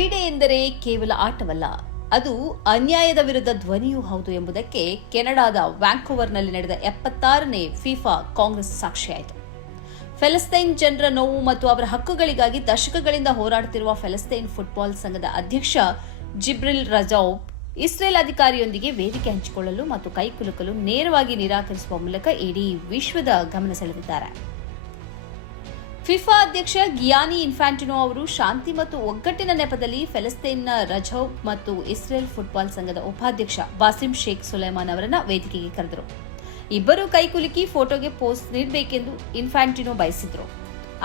ಕ್ರೀಡೆ ಎಂದರೆ ಕೇವಲ ಆಟವಲ್ಲ, ಅದು ಅನ್ಯಾಯದ ವಿರುದ್ಧ ಧ್ವನಿಯೂ ಹೌದು ಎಂಬುದಕ್ಕೆ ಕೆನಡಾದ ವ್ಯಾಂಕೋವರ್ನಲ್ಲಿ ನಡೆದ 76ನೇ ಫಿಫಾ ಕಾಂಗ್ರೆಸ್ ಸಾಕ್ಷಿಯಾಯಿತು. ಫೆಲಸ್ತೀನ್ ಜನರ ನೋವು ಮತ್ತು ಅವರ ಹಕ್ಕುಗಳಿಗಾಗಿ ದಶಕಗಳಿಂದ ಹೋರಾಡುತ್ತಿರುವ ಫೆಲಸ್ತೀನ್ ಫುಟ್ಬಾಲ್ ಸಂಘದ ಅಧ್ಯಕ್ಷ ಜಿಬ್ರಿಲ್ ರಜೌಬ್ ಇಸ್ರೇಲ್ ಅಧಿಕಾರಿಯೊಂದಿಗೆ ವೇದಿಕೆ ಹಂಚಿಕೊಳ್ಳಲು ಮತ್ತು ಕೈಕುಲುಕಲು ನೇರವಾಗಿ ನಿರಾಕರಿಸುವ ಮೂಲಕ ಇಡೀ ವಿಶ್ವದ ಗಮನ ಸೆಳೆದಿದ್ದಾರೆ. ಫಿಫಾ ಅಧ್ಯಕ್ಷ ಗಿಯಾನಿ ಇನ್ಫ್ಯಾಂಟಿನೋ ಅವರು ಶಾಂತಿ ಮತ್ತು ಒಗ್ಗಟ್ಟಿನ ನೆಪದಲ್ಲಿ ಫೆಲಸ್ತೀನ್ನ ರಜೌಬ್ ಮತ್ತು ಇಸ್ರೇಲ್ ಫುಟ್ಬಾಲ್ ಸಂಘದ ಉಪಾಧ್ಯಕ್ಷ ಬಾಸಿಂ ಶೇಖ್ ಸುಲೈಮಾನ್ ಅವರನ್ನ ವೇದಿಕೆಗೆ ಕರೆದರು. ಇಬ್ಬರು ಕೈಕುಲುಕಿ ಫೋಟೋಗೆ ಪೋಸ್ ನೀಡಬೇಕೆಂದು ಇನ್ಫ್ಯಾಂಟಿನೋ ಬಯಸಿದ್ರು.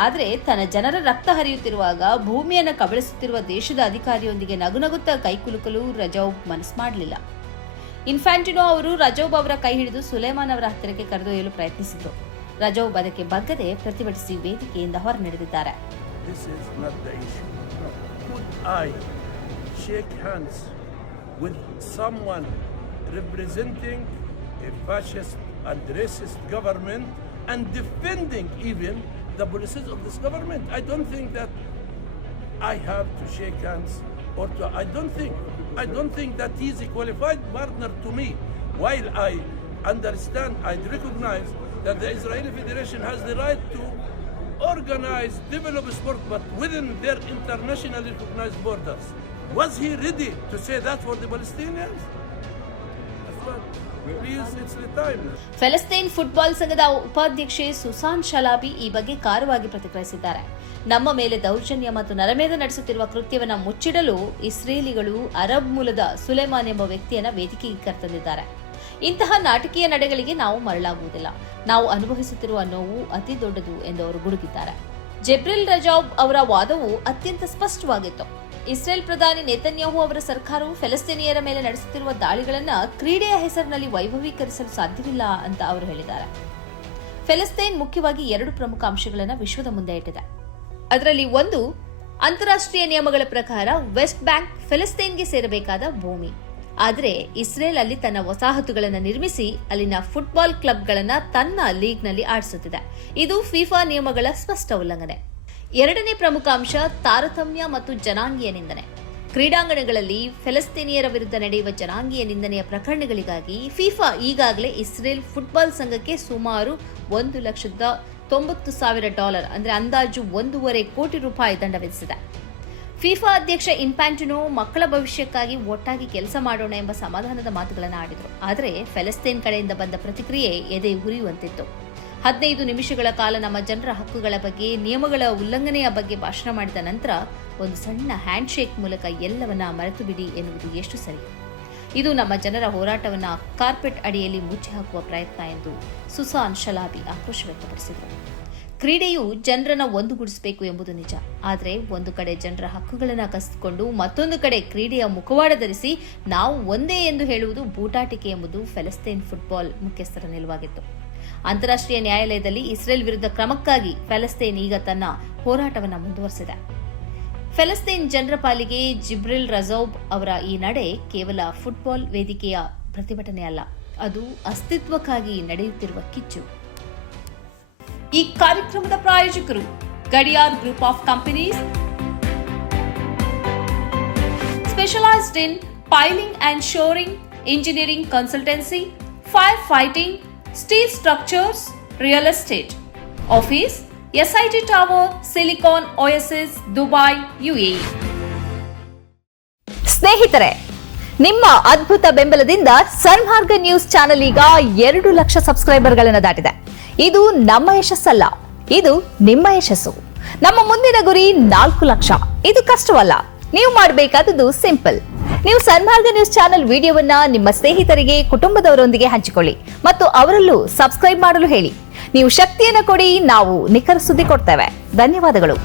ಆದರೆ ತನ್ನ ಜನರ ರಕ್ತ ಹರಿಯುತ್ತಿರುವಾಗ ಭೂಮಿಯನ್ನು ಕಬಳಿಸುತ್ತಿರುವ ದೇಶದ ಅಧಿಕಾರಿಯೊಂದಿಗೆ ನಗುನಗುತ್ತಾ ಕೈಕುಲುಕಲು ರಜೌಬ್ ಮನಸ್ಸು ಮಾಡಲಿಲ್ಲ. ಇನ್ಫ್ಯಾಂಟಿನೋ ಅವರು ರಜೌಬ್ ಅವರ ಕೈ ಹಿಡಿದು ಸುಲೈಮಾನ್ ಅವರ ಹತ್ತಿರಕ್ಕೆ ಕರೆದೊಯ್ಯಲು ಪ್ರಯತ್ನಿಸಿದರು. ರಜೌಬ್ ಅದಕ್ಕೆ ಬಗ್ಗದೆ ಪ್ರತಿಭಟಿಸಿ ವೇದಿಕೆಯಿಂದ ಹೊರ ನಡೆದಿದ್ದಾರೆ. The policies of this government. I don't think that I have to shake hands or to, I don't think that he is a qualified partner to me. While I understand, I recognize that the Israeli Federation has the right to organize, develop sport, but within their internationally recognized borders. Was he ready to say that for the Palestinians? ಫೆಲಸ್ತೀನ್ football ಸಂಘದ ಉಪಾಧ್ಯಕ್ಷೆ Susan ಶಲಾಬಿ ಈ ಬಗ್ಗೆ ಖಾರವಾಗಿ ಪ್ರತಿಕ್ರಿಯಿಸಿದ್ದಾರೆ. ನಮ್ಮ ಮೇಲೆ ದೌರ್ಜನ್ಯ ಮತ್ತು ನರಮೇಧ ನಡೆಸುತ್ತಿರುವ ಕೃತ್ಯವನ್ನು ಮುಚ್ಚಿಡಲು ಇಸ್ರೇಲಿಗಳು ಅರಬ್ ಮೂಲದ ಸುಲೈಮಾನ್ ಎಂಬ ವ್ಯಕ್ತಿಯನ್ನ ವೇದಿಕೆಗೆ ಕರೆತಂದಿದ್ದಾರೆ. ಇಂತಹ ನಾಟಕೀಯ ನಡೆಗಳಿಗೆ ನಾವು ಮರಳಾಗುವುದಿಲ್ಲ. ನಾವು ಅನುಭವಿಸುತ್ತಿರುವ ನೋವು ಅತಿ ದೊಡ್ಡದು ಎಂದು ಅವರು ಗುಡುಗಿದ್ದಾರೆ. ಜಿಬ್ರಿಲ್ ರಜೌಬ್ ಅವರ ವಾದವು ಅತ್ಯಂತ ಸ್ಪಷ್ಟವಾಗಿತ್ತು. ಇಸ್ರೇಲ್ ಪ್ರಧಾನಿ ನೇತನ್ಯಾಹು ಅವರ ಸರ್ಕಾರವು ಫೆಲಸ್ತೀನಿಯರ ಮೇಲೆ ನಡೆಸುತ್ತಿರುವ ದಾಳಿಗಳನ್ನು ಕ್ರೀಡೆಯ ಹೆಸರಿನಲ್ಲಿ ವೈಭವೀಕರಿಸಲು ಸಾಧ್ಯವಿಲ್ಲ ಅಂತ ಅವರು ಹೇಳಿದ್ದಾರೆ. ಫೆಲಸ್ತೀನ್ ಮುಖ್ಯವಾಗಿ 2 ಪ್ರಮುಖ ಅಂಶಗಳನ್ನು ವಿಶ್ವದ ಮುಂದೆ ಇಟ್ಟಿದೆ. ಅದರಲ್ಲಿ ಒಂದು, ಅಂತಾರಾಷ್ಟ್ರೀಯ ನಿಯಮಗಳ ಪ್ರಕಾರ ವೆಸ್ಟ್ ಬ್ಯಾಂಕ್ ಫೆಲಸ್ತೀನ್ಗೆ ಸೇರಬೇಕಾದ ಭೂಮಿ. ಆದರೆ ಇಸ್ರೇಲ್ ಅಲ್ಲಿ ತನ್ನ ವಸಾಹತುಗಳನ್ನು ನಿರ್ಮಿಸಿ ಅಲ್ಲಿನ ಫುಟ್ಬಾಲ್ ಕ್ಲಬ್ಗಳನ್ನು ತನ್ನ ಲೀಗ್ನಲ್ಲಿ ಆಡಿಸುತ್ತಿದೆ. ಇದು ಫಿಫಾ ನಿಯಮಗಳ ಸ್ಪಷ್ಟ ಉಲ್ಲಂಘನೆ. 2ನೇ ಪ್ರಮುಖ ಅಂಶ ತಾರತಮ್ಯ ಮತ್ತು ಜನಾಂಗೀಯ ನಿಂದನೆ. ಕ್ರೀಡಾಂಗಣಗಳಲ್ಲಿ ಫೆಲಸ್ತೀನಿಯರ ವಿರುದ್ಧ ನಡೆಯುವ ಜನಾಂಗೀಯ ನಿಂದನೆಯ ಪ್ರಕರಣಗಳಿಗಾಗಿ ಫಿಫಾ ಈಗಾಗಲೇ ಇಸ್ರೇಲ್ ಫುಟ್ಬಾಲ್ ಸಂಘಕ್ಕೆ ಸುಮಾರು $1,90,000 ಅಂದರೆ ಅಂದಾಜು $1.5 ಕೋಟಿ ದಂಡ ವಿಧಿಸಿದೆ. ಫಿಫಾ ಅಧ್ಯಕ್ಷ ಇನ್ಫ್ಯಾಂಟಿನೋ ಮಕ್ಕಳ ಭವಿಷ್ಯಕ್ಕಾಗಿ ಒಟ್ಟಾಗಿ ಕೆಲಸ ಮಾಡೋಣ ಎಂಬ ಸಮಾಧಾನದ ಮಾತುಗಳನ್ನು ಆಡಿದರು. ಆದರೆ ಫೆಲಸ್ತೀನ್ ಕಡೆಯಿಂದ ಬಂದ ಪ್ರತಿಕ್ರಿಯೆ ಎದೆ ಉರಿಯುವಂತಿತ್ತು. 15 ನಿಮಿಷಗಳ ಕಾಲ ನಮ್ಮ ಜನರ ಹಕ್ಕುಗಳ ಬಗ್ಗೆ, ನಿಯಮಗಳ ಉಲ್ಲಂಘನೆಯ ಬಗ್ಗೆ ಭಾಷಣ ಮಾಡಿದ ನಂತರ ಒಂದು ಸಣ್ಣ ಹ್ಯಾಂಡ್ ಶೇಕ್ ಮೂಲಕ ಎಲ್ಲವನ್ನ ಮರೆತು ಬಿಡಿ ಎನ್ನುವುದು ಎಷ್ಟು ಸರಿ. ಇದು ನಮ್ಮ ಜನರ ಹೋರಾಟವನ್ನು ಕಾರ್ಪೆಟ್ ಅಡಿಯಲ್ಲಿ ಮುಚ್ಚಿ ಹಾಕುವ ಪ್ರಯತ್ನ ಎಂದು ಸುಸಾನ್ ಶಲಾಬಿ ಆಕ್ರೋಶ ವ್ಯಕ್ತಪಡಿಸಿದರು. ಕ್ರೀಡೆಯು ಜನರನ್ನ ಒಂದುಗೂಡಿಸಬೇಕು ಎಂಬುದು ನಿಜ. ಆದರೆ ಒಂದು ಕಡೆ ಜನರ ಹಕ್ಕುಗಳನ್ನು ಕಸಿದುಕೊಂಡು ಮತ್ತೊಂದು ಕಡೆ ಕ್ರೀಡೆಯ ಮುಖವಾಡ ಧರಿಸಿ ನಾವು ಒಂದೇ ಎಂದು ಹೇಳುವುದು ಬೂಟಾಟಿಕೆ ಎಂಬುದು ಫೆಲಸ್ತೀನ್ ಫುಟ್ಬಾಲ್ ಮುಖ್ಯಸ್ಥರ ನಿಲುವಾಗಿತ್ತು. ಅಂತಾರಾಷ್ಟ್ರೀಯ ನ್ಯಾಯಾಲಯದಲ್ಲಿ ಇಸ್ರೇಲ್ ವಿರುದ್ಧ ಕ್ರಮಕ್ಕಾಗಿ ಫೆಲಸ್ತೀನ್ ಈಗ ತನ್ನ ಹೋರಾಟವನ್ನು ಮುಂದುವರೆಸಿದೆ. ಫೆಲಸ್ತೀನ್ ಜನರ ಪಾಲಿಗೆ ಜಿಬ್ರಿಲ್ ರಜೌಬ್ ಅವರ ಈ ನಡೆ ಕೇವಲ ಫುಟ್ಬಾಲ್ ವೇದಿಕೆಯ ಪ್ರತಿಭಟನೆ ಅಲ್ಲ, ಅದು ಅಸ್ತಿತ್ವಕ್ಕಾಗಿ ನಡೆಯುತ್ತಿರುವ ಕಿಚ್ಚು. ಈ ಕಾರ್ಯಕ್ರಮದ ಪ್ರಾಯೋಜಕರು Gadiyar group of companies, specialised in piling and shoring, engineering consultancy, fire fighting, steel structures, real estate. Office SIT tower, silicon OSS, Dubai, UAE. ಸ್ನೇಹಿತರೆ, ನಿಮ್ಮ ಅದ್ಭುತ ಬೆಂಬಲದಿಂದ ಸನ್ಮಾರ್ಗ ನ್ಯೂಸ್ ಚಾನೆಲ್ ಈಗ 2 ಲಕ್ಷ ಸಬ್ಸ್ಕ್ರೈಬರ್ಗಳನ್ನು ದಾಟಿದೆ. ಇದು ನಮ್ಮ ಯಶಸ್ಸಲ್ಲ, ಇದು ನಿಮ್ಮ ಯಶಸ್ಸು. ನಮ್ಮ ಮುಂದಿನ ಗುರಿ 4 ಲಕ್ಷ. ಇದು ಕಷ್ಟವಲ್ಲ. ನೀವು ಮಾಡಬೇಕಾದದ್ದು ಸಿಂಪಲ್. ನೀವು ಸನ್ಮಾರ್ಗ ನ್ಯೂಸ್ ಚಾನೆಲ್ ವಿಡಿಯೋವನ್ನ ನಿಮ್ಮ ಸ್ನೇಹಿತರಿಗೆ, ಕುಟುಂಬದವರೊಂದಿಗೆ ಹಂಚಿಕೊಳ್ಳಿ ಮತ್ತು ಅವರಲ್ಲೂ ಸಬ್ಸ್ಕ್ರೈಬ್ ಮಾಡಲು ಹೇಳಿ. ನೀವು ಶಕ್ತಿಯನ್ನು ಕೊಡಿ, ನಾವು ನಿಖರ ಸುದ್ದಿ ಕೊಡ್ತೇವೆ. ಧನ್ಯವಾದಗಳು.